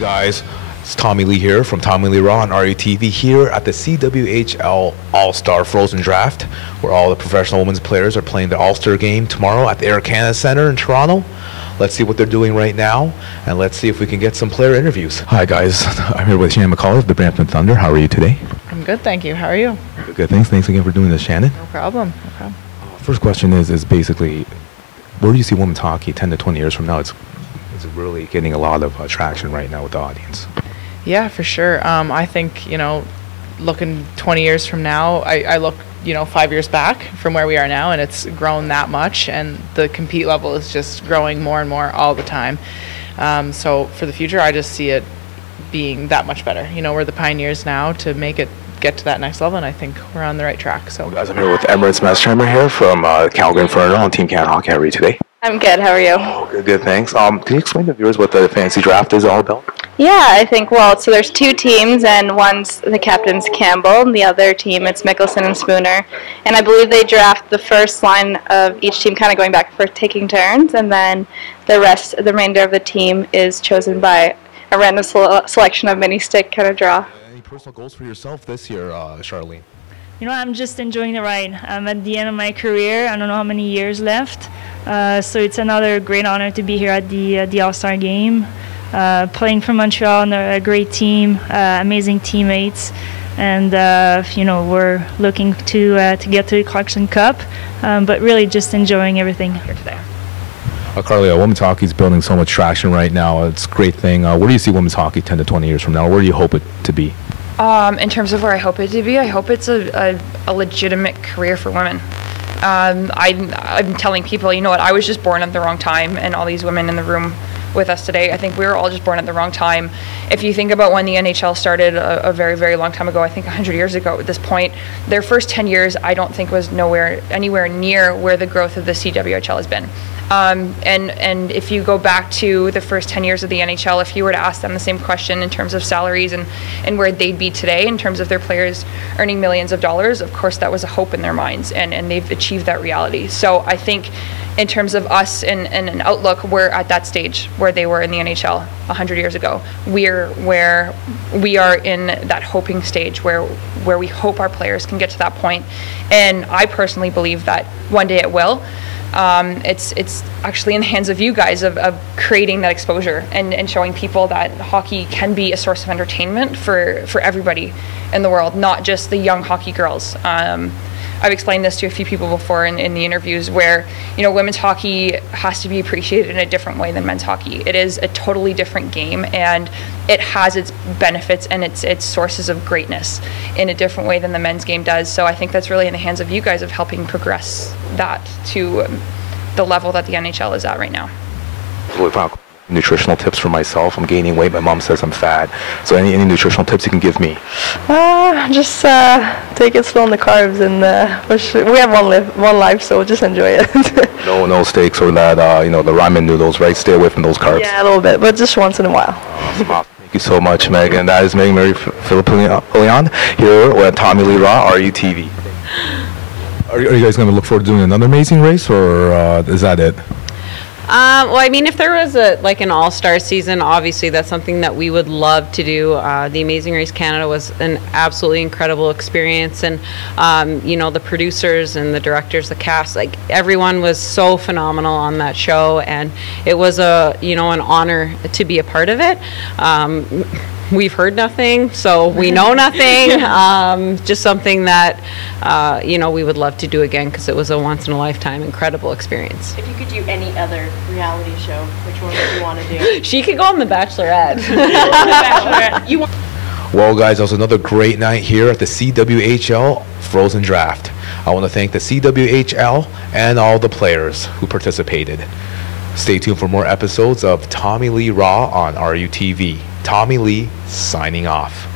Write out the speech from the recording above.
Guys, it's Tommy Lee here from Tommy Lee Raw on RUTV here at the CWHL All-Star Frozen Draft, where all the professional women's players are playing the All-Star game tomorrow at the Air Canada Centre in Toronto. Let's see what they're doing right now, and let's see if we can get some player interviews. Hi guys, I'm here with Shannon McCullough of the Brampton Thunder. How are you today? I'm good, thank you. How are you? Good, thanks. Thanks again for doing this, Shannon. No problem. No problem. First question is basically, where do you see women's hockey 10 to 20 years from now? It's really getting a lot of traction right now with the audience. Yeah, for sure. I think, looking 20 years from now, I look, 5 years back from where we are now, and it's grown that much, and the compete level is just growing more and more all the time. So for the future, I just see it being that much better. We're the pioneers now to make it get to that next level, and I think we're on the right track. So, guys, I'm here with Emirates Messheimer here from Calgary Inferno on Team Canada Hockey. How are you today? I'm good. How are you? Oh, good, thanks. Can you explain to viewers what the fantasy draft is all about? Yeah, I think, so there's two teams, and one's the captain's Campbell, and the other team, it's Mickelson and Spooner. And I believe they draft the first line of each team kind of going back for taking turns, and then the remainder of the team is chosen by a random selection of mini-stick kind of draw. Any personal goals for yourself this year, Charlene? I'm just enjoying the ride. I'm at the end of my career. I don't know how many years left. So it's another great honor to be here at the All-Star game. Playing for Montreal on a great team, amazing teammates. And, we're looking to get to the Clarkson Cup, but really just enjoying everything here today. Carly, women's hockey is building so much traction right now. It's a great thing. Where do you see women's hockey 10 to 20 years from now? Where do you hope it to be? In terms of where I hope it to be, I hope it's a legitimate career for women. I'm telling people, you know what, I was just born at the wrong time, and all these women in the room with us today, I think we were all just born at the wrong time. If you think about when the NHL started a very, very long time ago, I think 100 years ago at this point, their first 10 years I don't think was anywhere near where the growth of the CWHL has been. And if you go back to the first 10 years of the NHL, if you were to ask them the same question in terms of salaries and where they'd be today in terms of their players earning millions of dollars, of course that was a hope in their minds, and they've achieved that reality. So I think in terms of us and an outlook, we're at that stage where they were in the NHL 100 years ago. We're where we are in that hoping stage where we hope our players can get to that point. And I personally believe that one day it will. It's actually in the hands of you guys of creating that exposure and showing people that hockey can be a source of entertainment for everybody in the world, not just the young hockey girls. I've explained this to a few people before in the interviews where, women's hockey has to be appreciated in a different way than men's hockey. It is a totally different game, and it has its benefits and its sources of greatness in a different way than the men's game does. So I think that's really in the hands of you guys of helping progress that to the level that the NHL is at right now. Nutritional tips for myself. I'm gaining weight. My mom says I'm fat. So any nutritional tips you can give me? Just take it slow on the carbs, and we have one life, so just enjoy it. No steaks or that, the ramen noodles, right? Stay away from those carbs. Yeah, a little bit, but just once in a while. Thank you so much, Megan. That is Megan Mary Philippon here with Tommy Lee Raw, RUTV. Are you guys going to look forward to doing another amazing race, or is that it? If there was an all-star season, obviously that's something that we would love to do. The Amazing Race Canada was an absolutely incredible experience, and the producers and the directors, the cast, everyone was so phenomenal on that show, and it was an honor to be a part of it. We've heard nothing, so we know nothing. Just something that we would love to do again, because it was a once-in-a-lifetime incredible experience. If you could do any other reality show, which one would you want to do? She could go on The Bachelorette. Well, guys, that was another great night here at the CWHL Frozen Draft. I want to thank the CWHL and all the players who participated. Stay tuned for more episodes of Tommy Lee Raw on RUTV. Tommy Lee signing off.